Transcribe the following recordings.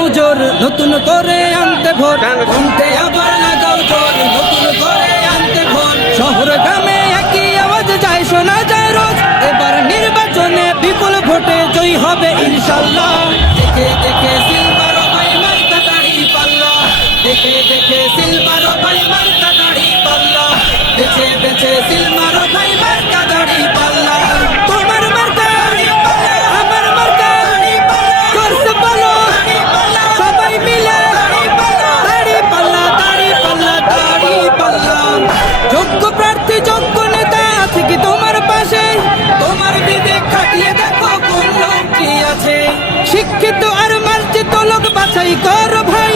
লাগাও জোর নতুন করে আনতে ভোট, কণ্ঠে আবার লাগাও জোর নতুন করে আনতে ভোট। শহর গ্রামে একই আওয়াজ যায়, শোনা যায় রোজ, এবার নির্বাচনে বিপুল ভোটে জয়ী হবে ইনশাল্লাহ। দেখে দেখে সিলমার ভাই মার্কা দাড়ি পাল্লা, দেখে দেখে সিলমার ভাই মার্কা দাড়ি পাল্লা, বেছে বেছে সিলমার ভাই মার্কা দাড়ি পাল্লা। তোমার মার্কা দাড়ি পাল্লা, আমার মার্কা দাড়ি পাল্লা, জোরসে বলো সবাই মিলে দাড়ি পাল্লা, দাড়ি পাল্লা, দাড়ি পাল্লা, দাড়ি পাল্লা। যোগ্য প্রার্থী যোগ্য নেতা আছে কি তোমার পাশে? তোমার বিবেক খাটিয়ে দেখো কোন লোক কি আছে। শিক্ষিত আর মার্জিত লোক বাছাই কর ভাই,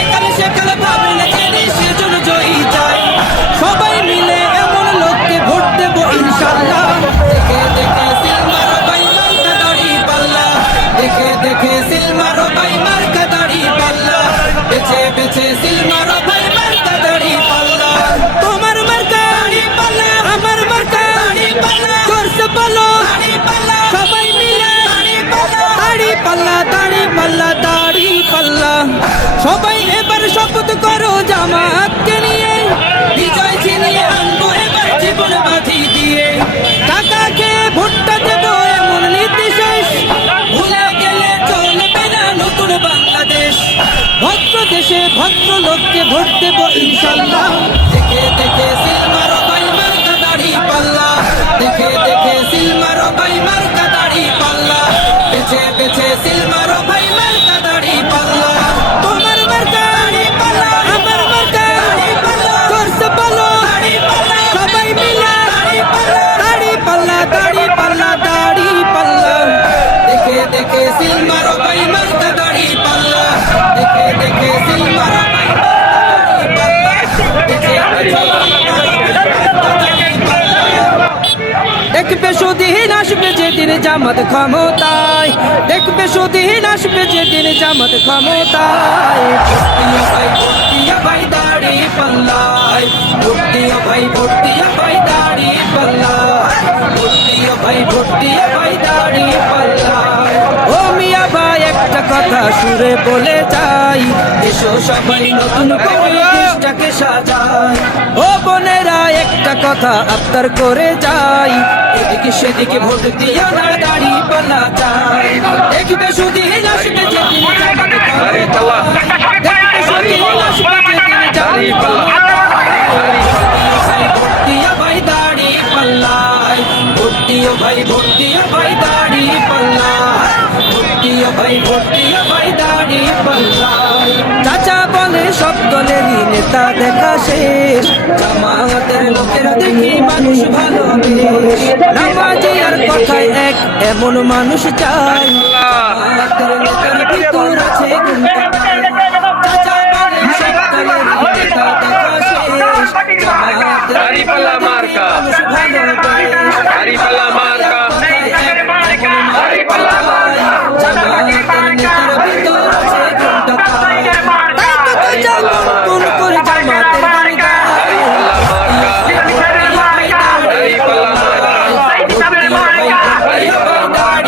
একালে সেকালে ভাবলে জেনে সেজন্য জয়ী চাই। সবাই মিলে এমন লোককে ভোট দেব ইনশাল্লাহ। দেখে দেখে সিলমার ভাই মার্কা দাড়ি পাল্লা, দেখে দেখে সিলমার ভাই মার্কা দাড়ি পাল্লা, বেছে বেছে সিলমার ভাই মার্কা দাড়ি পাল্লা। তোমার মার্কা দাড়ি পাল্লা, আমার মার্কা দাড়ি পাল্লা, জোরসে বলো সবাই মিলে দাড়ি পাল্লা, দাড়ি পাল্লা, দাড়ি পাল্লা। সবাই এবার শপথ করো জামাতকে নিয়ে, বিজয় ছিনিয়ে আনবো এবার জীবন বাজি দিয়ে। টাকা খেয়ে ভোটটা দেবো এমন নীতি শেষ, ভুলে গেলে চলবে না নতুন বাংলাদেশ। ভদ্র দেশে ভদ্র লোককে ভোট দেবো ইনশাল্লাহ। দেখে দেখে সিলমার ভাই মার্কা দাড়ি পাল্লা, দেখে দেখে সিলমার ভাই মার্কা দাড়ি পাল্লা, বেছে বেছে সিলমার ভাই মার্কা দাড়ি পাল্লা। তোমার মার্কা দাড়ি পাল্লা, আমার মার্কা দাড়ি পাল্লা, জোরসে বলো সবাই মিলে দাড়ি পাল্লা, দাড়ি পাল্লা, দাড়ি পাল্লা। দেখে দেখে সিলমার ভাই মার্কা দাড়ি পাল্লা, দেখে দেখে সিলমার ভাই মার্কা দাড়ি পাল্লা, দেখবে সুদিন আসবে যেদিন জামাত ক্ষমতায়, দেখবে সুদিন আসবে যেদিন জামাত ক্ষমতায়। ভোট দিয়া ভাই দাড়ি পাল্লায়, ভোট দিয়া ভাই, ভোট দিয়া ভাই দাড়ি পাল্লায়, ভোট দিয়া ভাই, ভোট দিয়া ভাই দাড়ি পাল্লায়। ও মিয়া ভাই একটা কথা সুরে বলে যাই, এসো সবাই নতুন করে দেশটাকে সাজাই। ও বোনেরা একটা কথা আবদার করে যাই, এদিকে সেদিকে ভোট দিয়া না দাড়ি পাল্লা চাই। দেখবে সুদিন আসবে যেদিন জামাত ক্ষমতায়, দেখবে সুদিন আসবে যেদিন জামাত ক্ষমতায়। ভোট দিয়া ভাই দাড়ি পাল্লায়, ভোট দিয়া ভাই, ভোট দিয়া ভাই দাড়ি পাল্লায়, ভোট দিয়া ভাই, ভোট দিয়া ভাই দাড়ি পাল্লায়। চাচা বলে সব দলেরই নেতা দেখা শেষ, জামাতের লোকেরা দেখি মানুষ ভালোবেস। নামাজি আর কথায় এক এমন মানুষ চাই, জামাতের নেতার ভিতর আছে চাচা বলে সব দলেরই নেতা দেখা শেষ, জামাতের দাড়ি পাল্লা মার্কা, মানুষ ভালোবেস। দাড়ি পাল্লা মার্কা, দাড়ি পাল্লা মার্কা, জামাতের নেতার ভিতর আছে কোনটা তাই, তাই তো তো জানো কোন করে জামাতের বাড়ি গায়। দাড়ি পাল্লা মার্কা,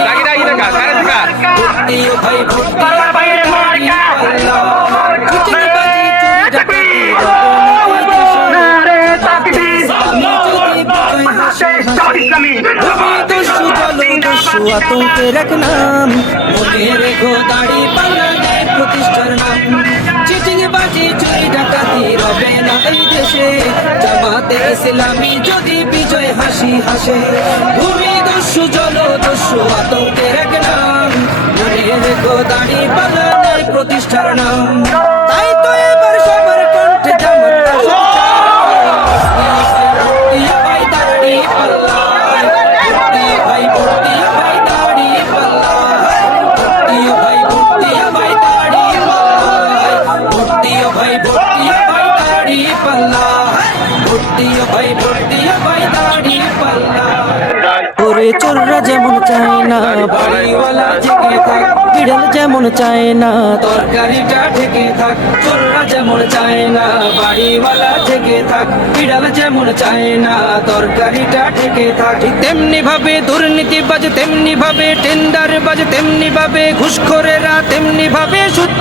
দাগি দাগি দেখা কারে দেখা ভাই ভোট দিয়া ভাই দাড়ি পাল্লা, চুটির বাজি চুরি ডাকাতি আতঙ্কের এক নাম, মনে রেখো দাড়ি পাল্লা দেশ প্রতিষ্ঠার নাম। চিটিং বাজি চুরি ডাকাতি রবে না এই দেশে, জামাতে ইসলামী যদি বিজয় হাসি হাসে। ভূমি দস্যু জল দস্যু আতঙ্কের এক নাম, মনে রেখো দাড়ি পাল্লা দেশ প্রতিষ্ঠার নাম। তাই তো এবার সবার কণ্ঠে জামাত ভাই দাড়ি পাল্লা, ভাই ভোট দিয়া ভাই দাড়ি পাল্লা, ভোট দিয়া ভাই, ভোট দিয়া ভাই দাড়ি পাল্লা, ভোট দিয়া ভাই, ভোট দিয়া ভাই দাড়ি পাল্লা, ভোট দিয়া ভাই, ভোট দিয়া ভাই দাড়ি পাল্লা। ওরে চোররা যেমন চায় না বাড়িওয়ালা জেগে থাক, বিড়াল যেমন চায় না তরকারিটা ঢেকে থাক। চোররা যেমন চায় না বাড়িওয়ালা জেগে থাক, বিড়াল যেমন চায় না তরকারিটা ঢেকে থাক। তেমনি ভাবে দুর্নীতিবাজ, তেমনি ভাবে টেন্ডারবাজ, তেমনি ভাবে ঘুষখোরেরা, তেমনি ভাবে সুদ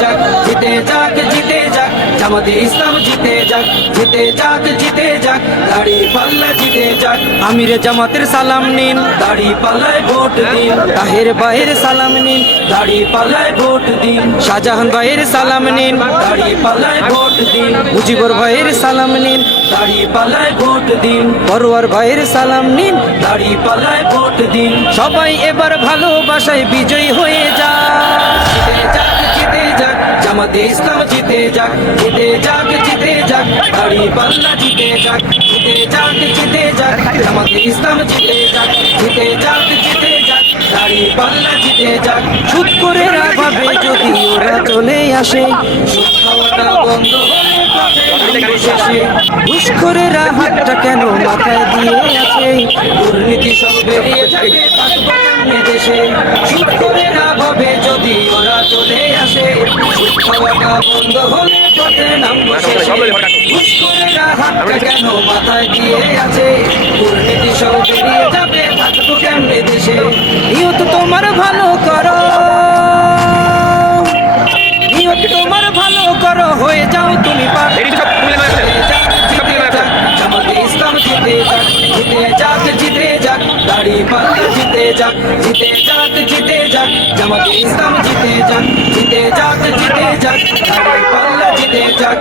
যাক, জিতে যাক, জিতে যাক, জামাতে ইসলাম জিতে যাক, জিতে যাক, জিতে যাক, দাড়ি পাল্লা জিতে যাক। আমিরে জামাতের সালাম নিন, দাড়ি পাল্লায় ভোট দিন। তাহের ভাইয়ের সালাম নিন, দাড়ি পাল্লায় ভোট দিন। শাহজাহান ভাইয়ের সালাম নিন, দাড়ি পাল্লায় ভোট দিন। মুজিবুর ভাইয়ের সালাম নিন, দাড়ি পাল্লায় ভোট দিন। পরোয়ার ভাইয়ের সালাম নিন, দাড়ি পাল্লায় ভোট দিন। সবাই এবার ভালোবাসায় বিজয়ী হয়ে যাক, জিতে যাক, জিতে যাক, জামাতে ইসলাম জিতে যাক, জিতে যাক, জিতে যাক, দাড়ি পাল্লা জিতে যাক, জিতে যাক, জিতে যাক, জামাতে ইসলাম জিতে যাক, জিতে যাক, জিতে যাক, দাড়ি পাল্লা জিতে যাক। সুদ করে ভাবে যদি ওরা চলে আসে, সুদ খাওয়াটা বন্ধ হয়ে যাবে দিন শেষে। ঘুষখোরেরা হাতটা কেন মাথায় দিয়ে আছে, দুর্নীতি সব বেরিয়ে যাবে, থাকবো কেমনে দেশে। সুদ করে না ভাবে যদি ওরা চলে আসে, সুদ খাওয়াটা বন্ধ হলে পথে নামবো শেষে। ঘুষখোরেরা হাতটা কেন মাথায় দিয়ে আছে, দুর্নীতি সব বেরিয়ে যাবে, থাকবো কেমনে দেশে। নিয়ত তোমার ভালো করো, নিয়ত তোমার ভালো করো, হয়ে যাও তুমি পার। জামাতে ইসলাম জিতে যাক, জিতে যাক, জিতে যাক, দাড়ি পাল্লা জিতে যাক, জিতে যাক, জিতে যাক, জামাতে ইসলাম জিতে যাক, জিতে যাক, জিতে যাক, দাড়ি পাল্লা জিতে যাক।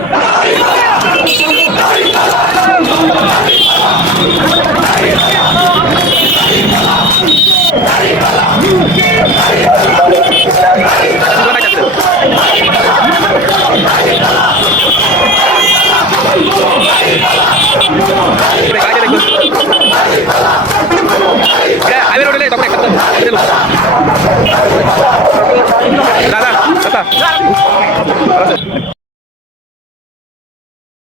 দাদা